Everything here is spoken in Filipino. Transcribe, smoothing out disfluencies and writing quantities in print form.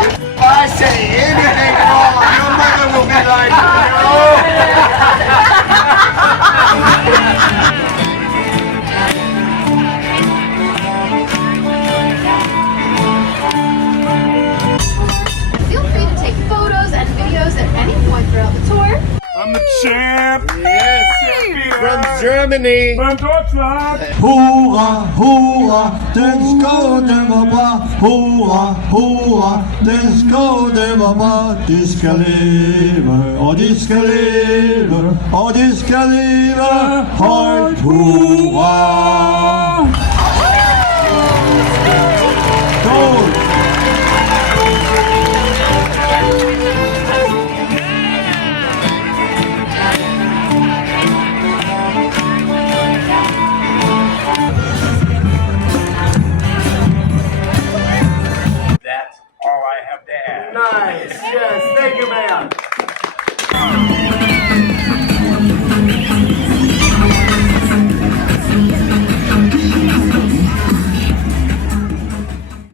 If I say anything wrong, your mother will be like, Feel free to take photos and videos at any point throughout the tour. I'm the champ. yes, from Germany. From Deutschland. Hurra, hurra, den skål, den var bra. Hurra, hurra, den skål, den var bra. De skal leve, og de skal leve, og de skal leve højt. Hurra! Skål! That's all I have to add. Nice, yes, thank you, man.